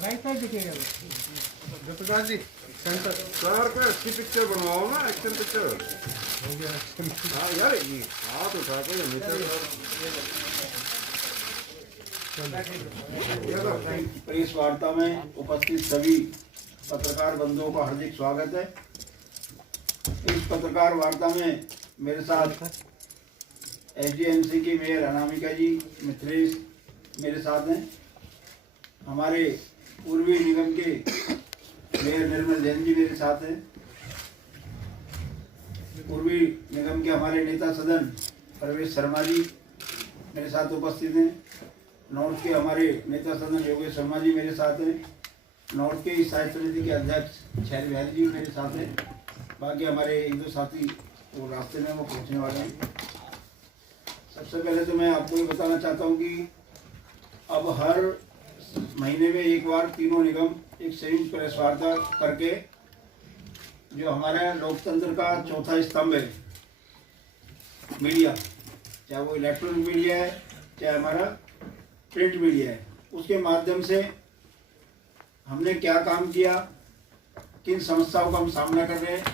Right side दिखेगा जयप्रकाश जी centre sir पे अच्छी पिक्चर बनवाओ ना, एक्शन पिक्चर हो गया। हाँ यार ये हाथ उठा के नीचे प्रेस वार्ता में उपस्थित सभी पत्रकार बंधुओं का हार्दिक स्वागत है। इस पत्रकार वार्ता में मेरे साथ एसडीएमसी की मेयर अनामिका जी मिथिलेश मेरे साथ हैं। हमारे पूर्वी निगम के मेयर निर्मल जैन जी मेरे साथ हैं। पूर्वी निगम के हमारे नेता सदन प्रवेश शर्मा जी मेरे साथ उपस्थित हैं। नॉर्थ के हमारे नेता सदन योगेश शर्मा जी मेरे साथ हैं। नॉर्थ के स्थायी समिति के अध्यक्ष छैल बिहारी जी मेरे साथ हैं। बाकी हमारे एक दो साथी वो रास्ते में वो पहुंचने वाले हैं। सबसे पहले तो मैं आपको ये बताना चाहता हूँ कि अब हर महीने में एक बार तीनों निगम एक संयुक्त प्रेस वार्ता करके जो हमारे लोकतंत्र का चौथा स्तंभ है मीडिया, चाहे वो इलेक्ट्रॉनिक मीडिया है चाहे हमारा प्रिंट मीडिया है, उसके माध्यम से हमने क्या काम किया, किन समस्याओं का हम सामना कर रहे हैं,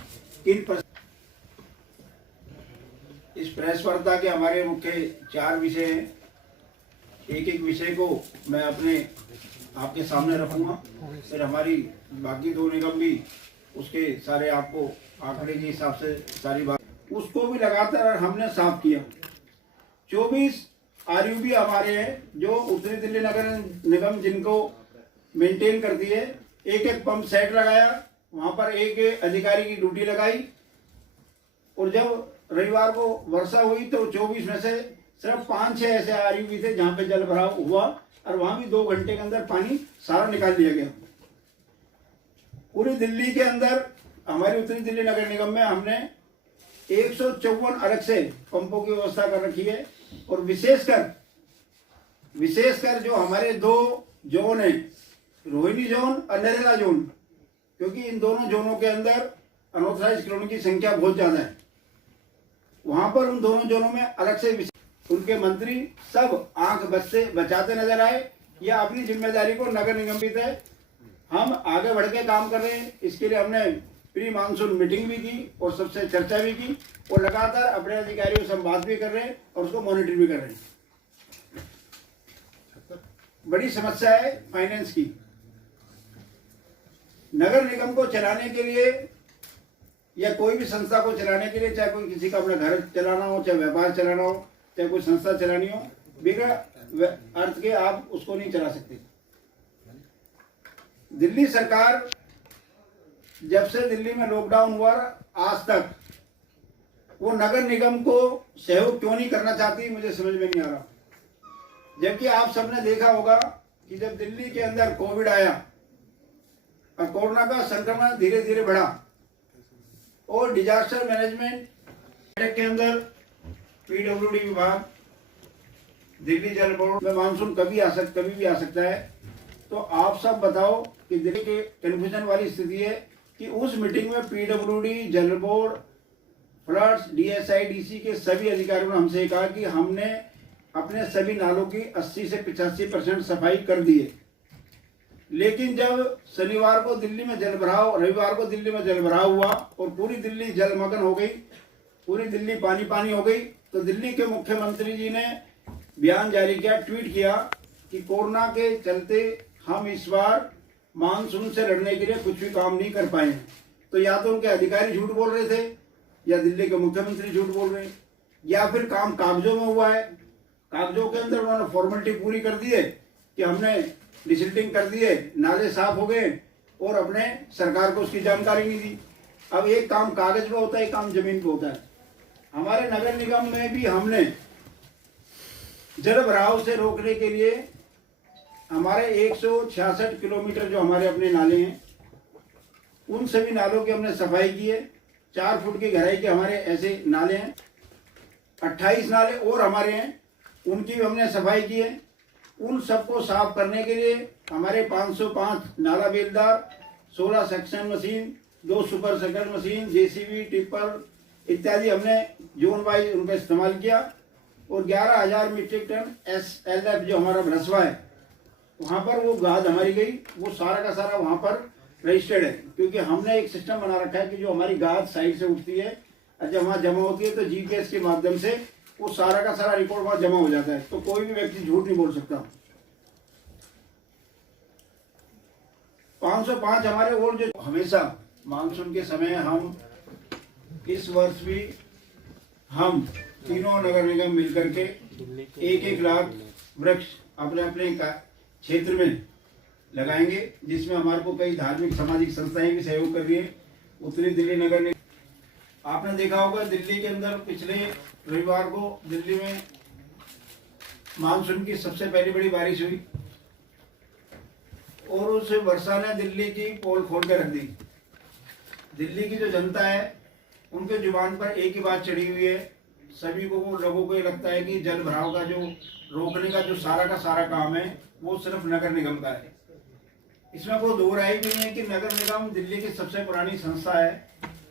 इस प्रेस वार्ता के हमारे मुख्य 4 विषय हैं। एक एक विषय को मैं अपने आपके सामने रखूंगा, फिर हमारी बाकी 2 निगम भी उसके सारे आपको आंकड़े के हिसाब से सारी बात उसको भी लगातार हमने साफ किया। 24 आरयूबी हमारे हैं जो उत्तरी दिल्ली नगर निगम जिनको मेंटेन करती है। एक एक पंप सेट लगाया, वहां पर एक अधिकारी की ड्यूटी लगाई और जब रविवार को वर्षा हुई तो 24 में से सिर्फ 5-6 ऐसे आरयूबी थे जहां पे जल भराव हुआ और वहां भी 2 घंटे के अंदर पानी सारा निकाल लिया गया। पूरी दिल्ली के अंदर हमारी उत्तरी दिल्ली नगर निगम में हमने 154 अलग से पंपों की व्यवस्था कर रखी है। और विशेषकर जो हमारे 2 जोन है, रोहिणी जोन और नरेला जोन, क्योंकि इन दोनों जोनों के अंदर अनऑथराइज्ड कॉलोनी की संख्या बहुत ज्यादा है, वहां पर उन दोनों जोनों में अलग से उनके मंत्री सब आंख बचाते नजर आए। या अपनी जिम्मेदारी को नगर निगम भी थे, हम आगे बढ़ के काम कर रहे हैं। इसके लिए हमने प्री मानसून मीटिंग भी की और सबसे चर्चा भी की और लगातार अपने अधिकारियों से हम बात भी कर रहे हैं और उसको मॉनिटर भी कर रहे हैं। बड़ी समस्या है फाइनेंस की। नगर निगम को चलाने के लिए या कोई भी संस्था को चलाने के लिए, चाहे कोई किसी का अपना घर चलाना हो, चाहे व्यापार चलाना हो, चाहे कोई संस्था चलानी हो, बिना अर्थ के आप उसको नहीं चला सकते। दिल्ली सरकार जब से दिल्ली में लॉकडाउन हुआ आज तक वो नगर निगम को सहयोग क्यों नहीं करना चाहती, मुझे समझ में नहीं आ रहा। जबकि आप सबने देखा होगा कि जब दिल्ली के अंदर कोविड आया और कोरोना का संक्रमण धीरे धीरे बढ़ा और डिजास्टर मैनेजमेंट के अंदर पीडब्ल्यूडी विभाग, दिल्ली जल बोर्ड में मानसून कभी भी आ सकता है। तो आप सब बताओ कि दिल्ली के कन्फ्यूजन वाली स्थिति है कि उस मीटिंग में पीडब्ल्यूडी, जल बोर्ड, फ्लड्स, डीएसआई, डीसी के सभी अधिकारियों ने हमसे कहा कि हमने अपने सभी नालों की 80 से 85% सफाई कर दी है। लेकिन जब शनिवार को दिल्ली में जलभराव, रविवार को दिल्ली में जलभराव हुआ और पूरी दिल्ली जलमग्न हो गई, पूरी दिल्ली पानी हो गई, तो दिल्ली के मुख्यमंत्री जी ने बयान जारी किया, ट्वीट किया कि कोरोना के चलते हम इस बार मानसून से लड़ने के लिए कुछ भी काम नहीं कर पाए। तो या तो उनके अधिकारी झूठ बोल रहे थे या दिल्ली के मुख्यमंत्री झूठ बोल रहे हैं, या फिर काम कागजों में हुआ है। कागजों के अंदर उन्होंने फॉर्मेलिटी पूरी कर दी है कि हमने डिसिल्टिंग कर दी है, नाले साफ हो गए, और अपने सरकार को उसकी जानकारी नहीं दी। अब एक काम कागज पे होता है, एक काम जमीन पे होता है। हमारे नगर निगम में भी हमने जल भराव से रोकने के लिए हमारे 166 किलोमीटर जो हमारे अपने नाले हैं, उन सभी नालों की हमने सफाई की है। 4 फुट की गहराई के हमारे ऐसे नाले हैं। 28 नाले और हमारे हैं, उनकी भी हमने सफाई की है। उन सबको साफ करने के लिए हमारे 505 नाला बेलदार, 16 section machine, 2 super section machine, JCB, tipper इत्यादि हमने जोन वाइज उनका इस्तेमाल किया। और 11,000 मीट्रिक टन SLF जो हमारा भ्रसवा है वहाँ पर वो गाद हमारी गई, वो सारा का सारा वहाँ पर रजिस्टर्ड है, क्योंकि हमने एक सिस्टम बना रखा है कि जो हमारी गाद साइड से उठती है और जब वहाँ जमा होती है तो जीपीएस के माध्यम से वो सारा का सारा रिकॉर्ड वहाँ जमा हो जाता है, तो कोई भी व्यक्ति झूठ नहीं बोल सकता। 505 हमारे और जो हमेशा मानसून के समय हम इस वर्ष भी हम तीनों नगर निगम मिलकर के 1-1 लाख वृक्ष अपने अपने क्षेत्र में लगाएंगे, जिसमें हमारे को कई धार्मिक सामाजिक संस्थाएं भी सहयोग कर रही है। उत्तरी दिल्ली नगर निगम, आपने देखा होगा दिल्ली के अंदर पिछले रविवार को दिल्ली में मानसून की सबसे पहली बड़ी बारिश हुई और उस वर्षा ने दिल्ली की पोल खोल के रख दी। दिल्ली की जो जनता है उनके जुबान पर एक ही बात चढ़ी हुई है, सभी को लोगों को ये लगता है कि जल भराव का जो रोकने का जो सारा का सारा काम है वो सिर्फ नगर निगम का है। इसमें कोई दो राय भी नहीं है कि नगर निगम दिल्ली की सबसे पुरानी संस्था है।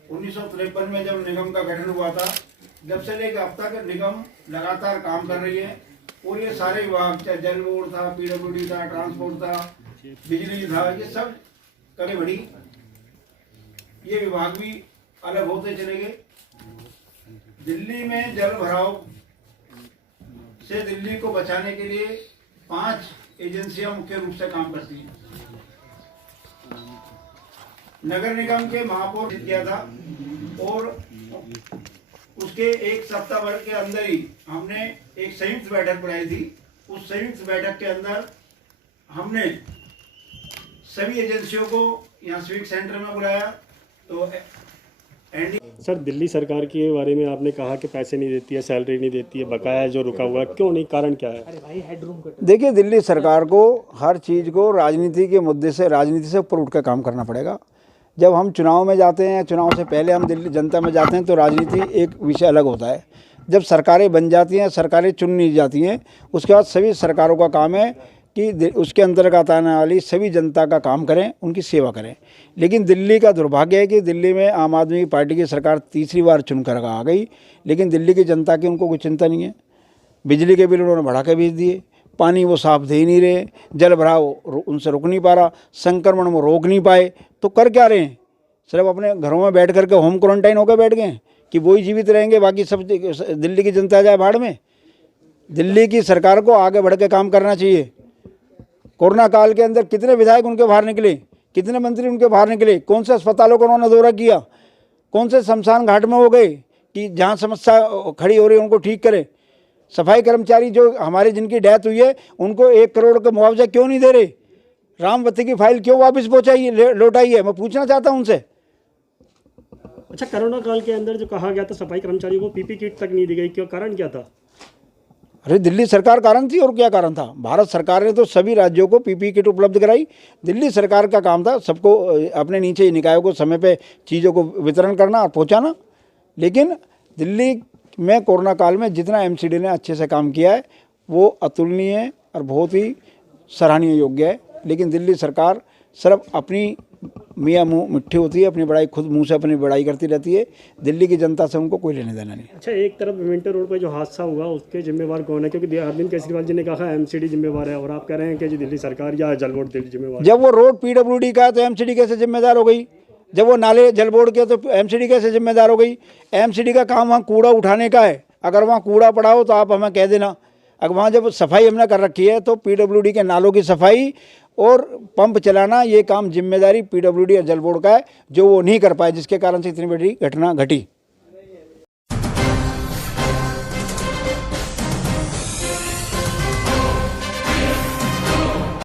1953 में जब निगम का गठन हुआ था, जब से लेकर अब तक निगम लगातार काम कर रही है और ये सारे विभाग, चाहे जल बोर्ड था, पीडब्ल्यूडी था, ट्रांसपोर्ट था, बिजली था, ये सब कड़ी बड़ी ये विभाग भी अलग होते चले गए। दिल्ली में जल भराव से दिल्ली को बचाने के लिए 5 एजेंसियां मुख्य रूप से काम करती हैं। नगर निगम के महापौर किया था और उसके 1 सप्ताह भर के अंदर ही हमने एक संयुक्त बैठक बुलाई थी। उस संयुक्त बैठक के अंदर हमने सभी एजेंसियों को यहाँ स्वीट सेंटर में बुलाया। तो सर, दिल्ली सरकार के बारे में आपने कहा कि पैसे नहीं देती है, सैलरी नहीं देती है, बकाया जो रुका हुआ है, क्यों नहीं, कारण क्या है? देखिए, दिल्ली सरकार को हर चीज़ को राजनीति के मुद्दे से, राजनीति से ऊपर उठकर काम करना पड़ेगा। जब हम चुनाव में जाते हैं, चुनाव से पहले हम दिल्ली जनता में जाते हैं, तो राजनीति एक विषय अलग होता है। जब सरकारें बन जाती हैं, सरकारें चुन ली जाती हैं, उसके बाद सभी सरकारों का काम है कि उसके अंतर्गत आने वाली सभी जनता का काम करें, उनकी सेवा करें। लेकिन दिल्ली का दुर्भाग्य है कि दिल्ली में आम आदमी पार्टी की सरकार तीसरी बार चुनकर आ गई, लेकिन दिल्ली की जनता की उनको कोई चिंता नहीं है। बिजली के बिल उन्होंने बढ़ा के भेज दिए, पानी वो साफ दे ही नहीं रहे, जल भराव उनसे रुक नहीं पा रहा, संक्रमण वो रोक नहीं पाए, तो कर क्या रहे हैं? सिर्फ अपने घरों में बैठ करके होम क्वारंटाइन होकर बैठ गए कि वही जीवित रहेंगे, बाकी सब दिल्ली की जनता जाए भाड़ में। दिल्ली की सरकार को आगे बढ़ के काम करना चाहिए। कोरोना काल के अंदर कितने विधायक उनके बाहर निकले, कितने मंत्री उनके बाहर निकले, कौन से अस्पतालों का उन्होंने दौरा किया, कौन से शमशान घाट में हो गए कि जहाँ समस्या खड़ी हो रही है उनको ठीक करें। सफाई कर्मचारी जो हमारे जिनकी डेथ हुई है उनको 1 करोड़ का मुआवजा क्यों नहीं दे रहे? रामवती की फाइल क्यों वापस पहुँचाई, लौटाई है? मैं पूछना चाहता हूँ उनसे। अच्छा, कोरोना काल के अंदर जो कहा गया था सफाई कर्मचारियों को पीपी किट तक नहीं दी गई, क्यों, कारण क्या था? अरे दिल्ली सरकार कारण थी, और क्या कारण था? भारत सरकार ने तो सभी राज्यों को पीपी किट उपलब्ध कराई। दिल्ली सरकार का काम था सबको अपने नीचे निकायों को समय पे चीज़ों को वितरण करना और पहुंचाना। लेकिन दिल्ली में कोरोना काल में जितना एमसीडी ने अच्छे से काम किया है वो अतुलनीय है और बहुत ही सराहनीय योग्य है। लेकिन दिल्ली सरकार सिर्फ अपनी मियाँ मुँह मिट्टी होती है, अपनी बड़ाई खुद मुंह से अपनी बड़ाई करती रहती है। दिल्ली की जनता से उनको कोई लेने देना नहीं। अच्छा, एक तरफ मिंटो रोड पर जो हादसा हुआ उसके जिम्मेवार कौन है? क्योंकि अरविंद केजरीवाल जी ने कहा एमसीडी जिम्मेवार है और आप कह रहे हैं कि जी दिल्ली सरकार या जल बोर्ड दिल्ली जिम्मेवार। जब वो रोड पीडब्ल्यूडी का है तो एमसीडी कैसे जिम्मेदार हो गई? जब वो नाले जल बोर्ड के तो एमसीडी कैसे जिम्मेदार हो गई? एमसीडी का काम वहाँ कूड़ा उठाने का है। अगर वहाँ कूड़ा पड़ा हो तो आप हमें कह देना। अगर वहाँ जब सफाई हमने कर रखी है तो पीडब्ल्यूडी के नालों की सफाई और पंप चलाना ये काम जिम्मेदारी पीडब्ल्यूडी और जल बोर्ड का है, जो वो नहीं कर पाए, जिसके कारण से इतनी बड़ी घटना घटी।